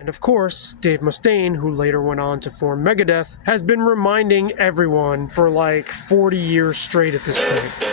And of course, Dave Mustaine, who later went on to form Megadeth, has been reminding everyone for like 40 years straight at this point.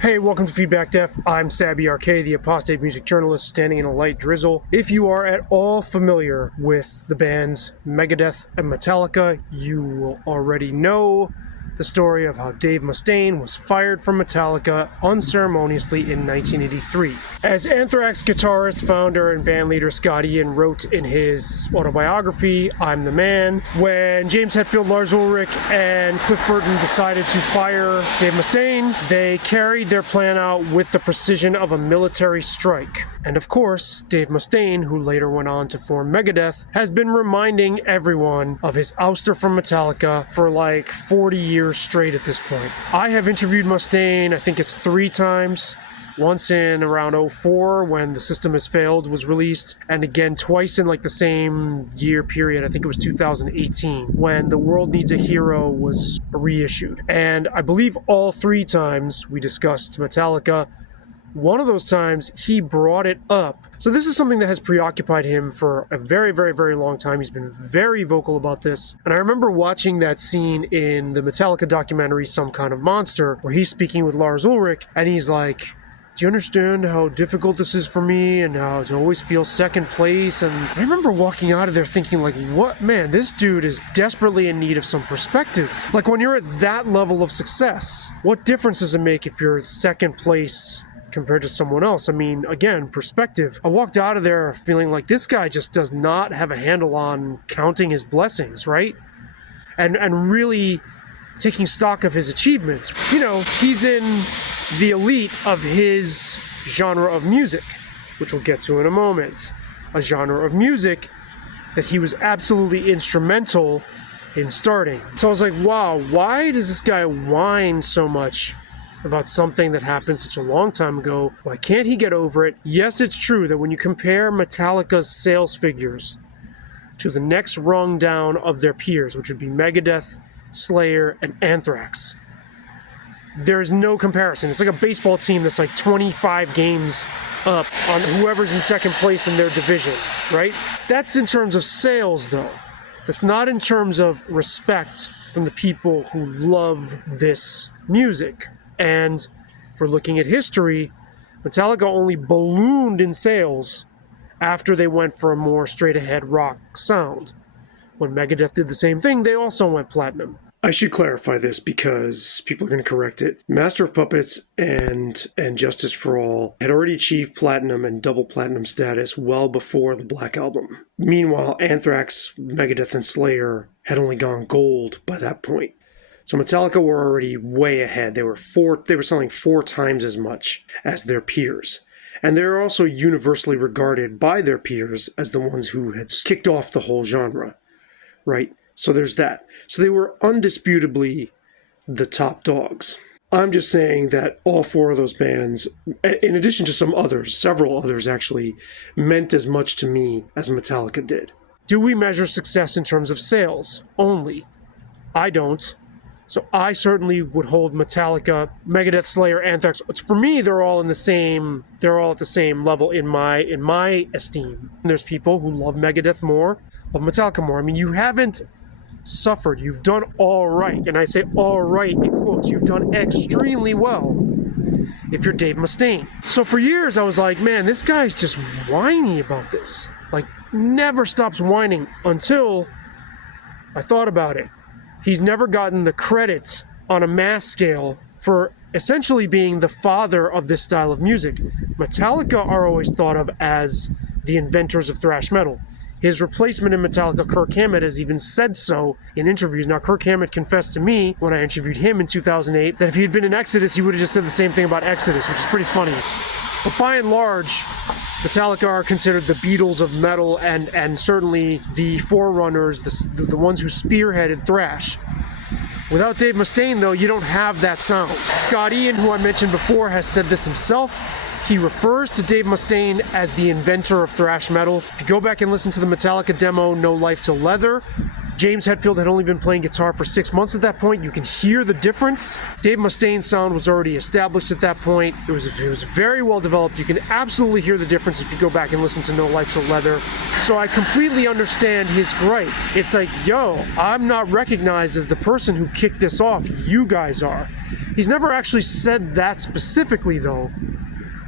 Hey, welcome to Feedback Def. I'm Sabby RK, the apostate music journalist standing in a light drizzle. If you are at all familiar with the bands Megadeth and Metallica, you will already know the story of how Dave Mustaine was fired from Metallica unceremoniously in 1983. As Anthrax guitarist, founder, and bandleader Scott Ian wrote in his autobiography, I'm the Man, when James Hetfield, Lars Ulrich, and Cliff Burton decided to fire Dave Mustaine, they carried their plan out with the precision of a military strike. And of course, Dave Mustaine, who later went on to form Megadeth, has been reminding everyone of his ouster from Metallica for like 40 years straight at this point. I have interviewed Mustaine, I think it's 3 times. Once in around 2004 when The System Has Failed was released, and again twice in like the same year period, I think it was 2018, when The World Needs a Hero was reissued. And I believe all 3 times we discussed Metallica. One of those times he brought it up. So this is something that has preoccupied him for a very, very, very long time. He's been very vocal about this. And I remember watching that scene in the Metallica documentary, Some Kind of Monster, where he's speaking with Lars Ulrich, and he's like, do you understand how difficult this is for me and how to always feel second place? And I remember walking out of there thinking like, what, man, this dude is desperately in need of some perspective. Like when you're at that level of success, what difference does it make if you're second place compared to someone else? I mean, again, perspective. I walked out of there feeling like this guy just does not have a handle on counting his blessings, right? And really taking stock of his achievements. You know, he's in the elite of his genre of music, which we'll get to in a moment. A genre of music that he was absolutely instrumental in starting. So I was like, wow, why does this guy whine so much about something that happened such a long time ago? Why can't he get over it? Yes, it's true that when you compare Metallica's sales figures to the next rung down of their peers, which would be Megadeth, Slayer, and Anthrax, there's no comparison. It's like a baseball team that's like 25 games up on whoever's in second place in their division, right? That's in terms of sales, though. That's not in terms of respect from the people who love this music. And if we're looking at history, Metallica only ballooned in sales after they went for a more straight-ahead rock sound. When Megadeth did the same thing, they also went platinum. I should clarify this because people are going to correct it. Master of Puppets and Justice for All had already achieved platinum and double platinum status well before the Black Album. Meanwhile, Anthrax, Megadeth, and Slayer had only gone gold by that point. So Metallica were already way ahead. They were selling 4 times as much as their peers. And they're also universally regarded by their peers as the ones who had kicked off the whole genre, right? So there's that. So they were undisputably the top dogs. I'm just saying that all 4 of those bands, in addition to some others, several others actually, meant as much to me as Metallica did. Do we measure success in terms of sales only? I don't. So I certainly would hold Metallica, Megadeth, Slayer, Anthrax. For me, they're all at the same level in my esteem. And there's people who love Megadeth more, love Metallica more. I mean, you haven't suffered. You've done all right. And I say all right in quotes. You've done extremely well if you're Dave Mustaine. So for years, I was like, man, this guy's just whiny about this. Like, never stops whining until I thought about it. He's never gotten the credit on a mass scale for essentially being the father of this style of music. Metallica are always thought of as the inventors of thrash metal. His replacement in Metallica, Kirk Hammett, has even said so in interviews. Now, Kirk Hammett confessed to me when I interviewed him in 2008 that if he had been in Exodus, he would have just said the same thing about Exodus, which is pretty funny. But by and large, Metallica are considered the Beatles of metal and certainly the forerunners, the ones who spearheaded thrash. Without Dave Mustaine, though, you don't have that sound. Scott Ian, who I mentioned before, has said this himself. He refers to Dave Mustaine as the inventor of thrash metal. If you go back and listen to the Metallica demo, No Life Till Leather, James Hetfield had only been playing guitar for 6 months at that point. You can hear the difference. Dave Mustaine's sound was already established at that point. It was very well developed. You can absolutely hear the difference if you go back and listen to No Life Till Leather. So I completely understand his gripe. It's like, yo, I'm not recognized as the person who kicked this off. You guys are. He's never actually said that specifically, though,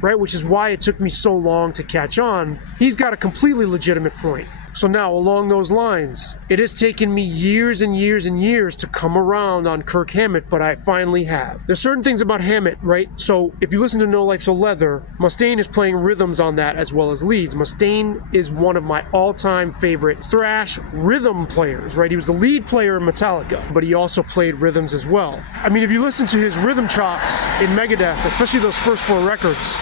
right? Which is why it took me so long to catch on. He's got a completely legitimate point. So now, along those lines, it has taken me years and years and years to come around on Kirk Hammett, but I finally have. There's certain things about Hammett, right? So if you listen to No Life Till Leather, Mustaine is playing rhythms on that as well as leads. Mustaine is one of my all-time favorite thrash rhythm players, right? He was the lead player in Metallica, but he also played rhythms as well. I mean, if you listen to his rhythm chops in Megadeth, especially those first 4 records,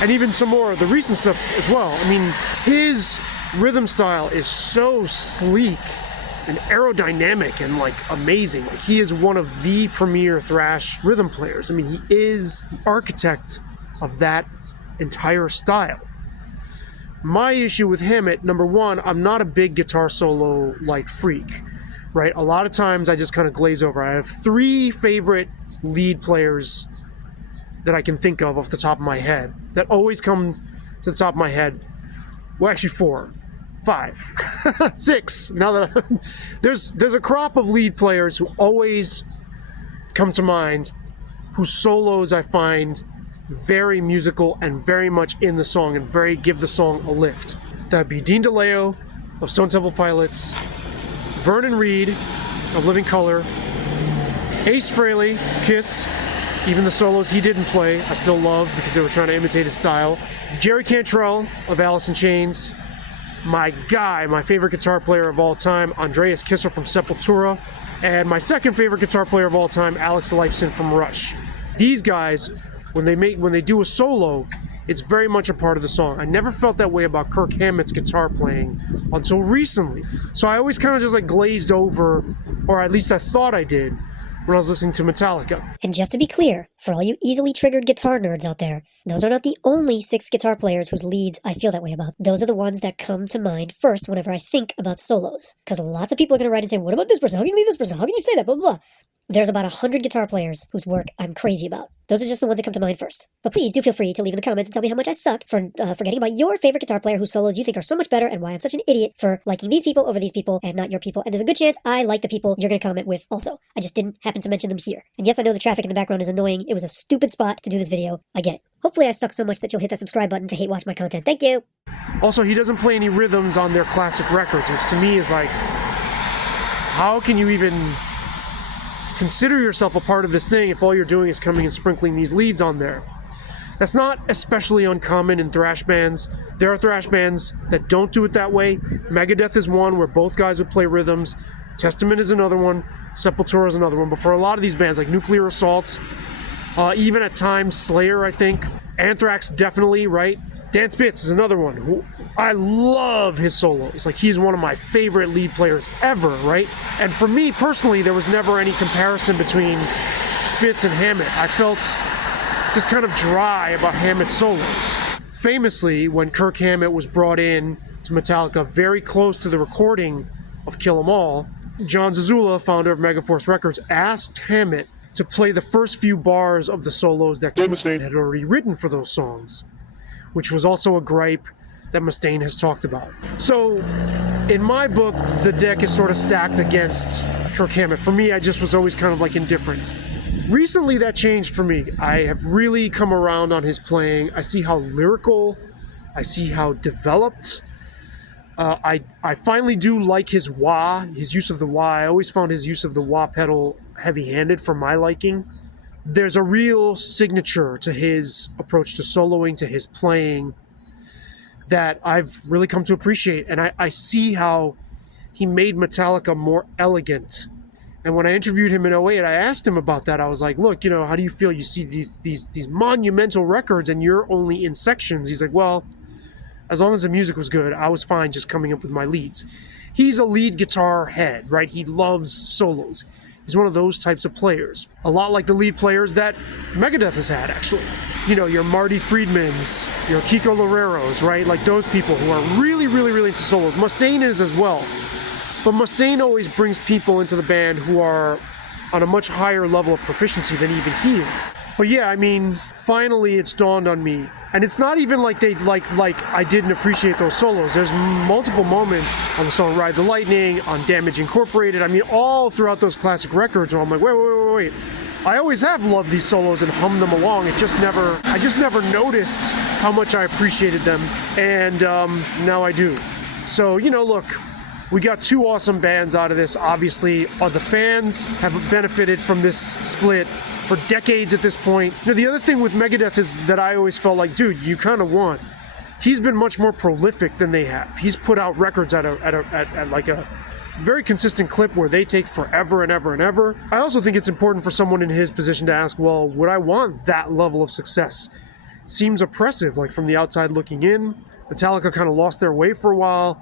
and even some more of the recent stuff as well, I mean, his rhythm style is so sleek and aerodynamic and like amazing. Like, he is one of the premier thrash rhythm players. I mean, he is the architect of that entire style. My issue with Hammett, number one, I'm not a big guitar solo like freak, right? A lot of times I just kind of glaze over. I have 3 favorite lead players that I can think of off the top of my head that always come to the top of my head. Well, actually 4, 5, 6. Now that there's a crop of lead players who always come to mind, whose solos I find very musical and very much in the song and very give the song a lift. That'd be Dean DeLeo of Stone Temple Pilots, Vernon Reid of Living Colour, Ace Frehley, Kiss. Even the solos he didn't play, I still love because they were trying to imitate his style. Jerry Cantrell of Alice in Chains. My guy, my favorite guitar player of all time, Andreas Kisser from Sepultura. And my second favorite guitar player of all time, Alex Lifeson from Rush. These guys, when they do a solo, it's very much a part of the song. I never felt that way about Kirk Hammett's guitar playing until recently. So I always kind of just like glazed over, or at least I thought I did, when I was listening to Metallica. And just to be clear, for all you easily triggered guitar nerds out there, those are not the only 6 guitar players whose leads I feel that way about. Those are the ones that come to mind first whenever I think about solos. Because lots of people are going to write and say, what about this person? How can you leave this person? How can you say that? Blah, blah, blah. There's about 100 guitar players whose work I'm crazy about. Those are just the ones that come to mind first. But please do feel free to leave in the comments and tell me how much I suck for forgetting about your favorite guitar player whose solos you think are so much better and why I'm such an idiot for liking these people over these people and not your people. And there's a good chance I like the people you're going to comment with also. I just didn't happen to mention them here. And yes, I know the traffic in the background is annoying. It was a stupid spot to do this video. I get it. Hopefully I suck so much that you'll hit that subscribe button to hate watch my content. Thank you. Also, he doesn't play any rhythms on their classic records, which to me is like, how can you even consider yourself a part of this thing if all you're doing is coming and sprinkling these leads on there? That's not especially uncommon in thrash bands. There are thrash bands that don't do it that way. Megadeth is one where both guys would play rhythms. Testament is another one. Sepultura is another one. But for a lot of these bands like Nuclear Assault, even at times Slayer, I think, Anthrax definitely, right? Dan Spitz is another one who I love his solos. Like, he's one of my favorite lead players ever, right? And for me personally, there was never any comparison between Spitz and Hammett. I felt just kind of dry about Hammett's solos. Famously, when Kirk Hammett was brought in to Metallica very close to the recording of Kill 'Em All, John Zazula, founder of Megaforce Records, asked Hammett to play the first few bars of the solos that Mustaine had already written for those songs, which was also a gripe that Mustaine has talked about. So, in my book, the deck is sort of stacked against Kirk Hammett. For me, I just was always kind of like indifferent. Recently, that changed for me. I have really come around on his playing. I see how lyrical, I see how developed. I finally do like his wah, his use of the wah. I always found his use of the wah pedal heavy-handed for my liking. There's a real signature to his approach to soloing, to his playing, that I've really come to appreciate. And I see how he made Metallica more elegant. And when I interviewed him in 2008, I asked him about that. I was like, look, how do you feel? You see these monumental records and you're only in sections. He's like, well, as long as the music was good, I was fine just coming up with my leads. He's a lead guitar head, right? He loves solos. He's one of those types of players. A lot like the lead players that Megadeth has had, actually. You know, your Marty Friedmans, your Kiko Loureiros, right? Like those people who are really, really, really into solos. Mustaine is as well. But Mustaine always brings people into the band who are on a much higher level of proficiency than even he is. But yeah, I mean, finally it's dawned on me. And it's not even like I didn't appreciate those solos. There's multiple moments on the song Ride the Lightning, on Damage Incorporated. I mean, all throughout those classic records where I'm like, wait. I always have loved these solos and hummed them along. I just never noticed how much I appreciated them. And now I do. So, you know, look, we got two awesome bands out of this. Obviously, the fans have benefited from this split for decades at this point. You know, the other thing with Megadeth is that I always felt like, dude, you kind of won. He's been much more prolific than they have. He's put out records at like a very consistent clip where they take forever and ever and ever. I also think it's important for someone in his position to ask, well, would I want that level of success? It seems oppressive, like from the outside looking in. Metallica kind of lost their way for a while.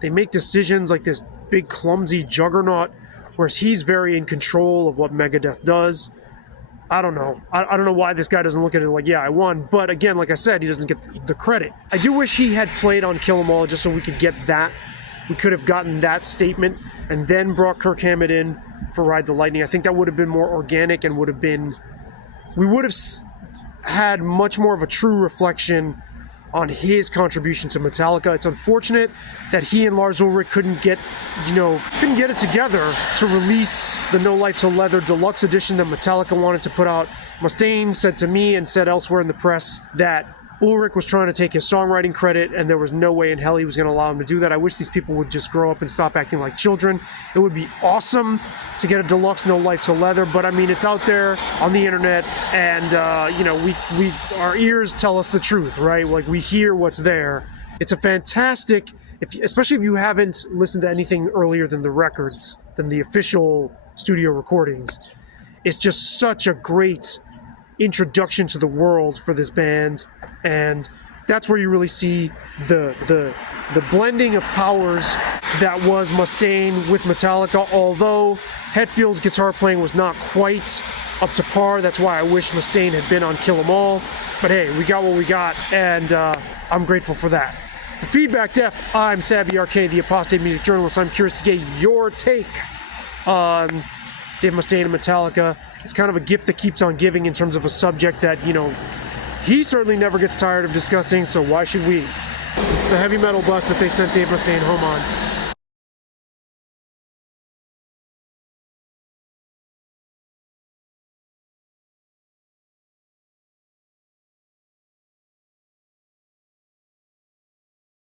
They make decisions like this big clumsy juggernaut, whereas he's very in control of what Megadeth does. I don't know. I don't know why this guy doesn't look at it like, yeah, I won. But again, like I said, he doesn't get the credit. I do wish he had played on Kill 'Em All just so we could get that. We could have gotten that statement and then brought Kirk Hammett in for Ride the Lightning. I think that would have been more organic and we would have had much more of a true reflection on his contribution to Metallica. It's unfortunate that he and Lars Ulrich couldn't get it together to release the No Life Till Leather deluxe edition that Metallica wanted to put out. Mustaine said to me and said elsewhere in the press that Ulrich was trying to take his songwriting credit and there was no way in hell he was going to allow him to do that. I wish these people would just grow up and stop acting like children. It would be awesome to get a deluxe No Life Till Leather, but I mean, it's out there on the internet and, our ears tell us the truth, right? Like we hear what's there. It's a fantastic, especially if you haven't listened to anything earlier than the records, than the official studio recordings. It's just such a great introduction to the world for this band, and that's where you really see the blending of powers that was Mustaine with Metallica. Although Hetfield's guitar playing was not quite up to par, that's why I wish Mustaine had been on Kill 'Em All. But hey, we got what we got, and I'm grateful for that. For Feedback Def, I'm Sabby RK, the apostate music journalist. I'm curious to get your take on Dave Mustaine and Metallica. It's kind of a gift that keeps on giving in terms of a subject that, you know, he certainly never gets tired of discussing, so why should we? The heavy metal bus that they sent Dave Mustaine home on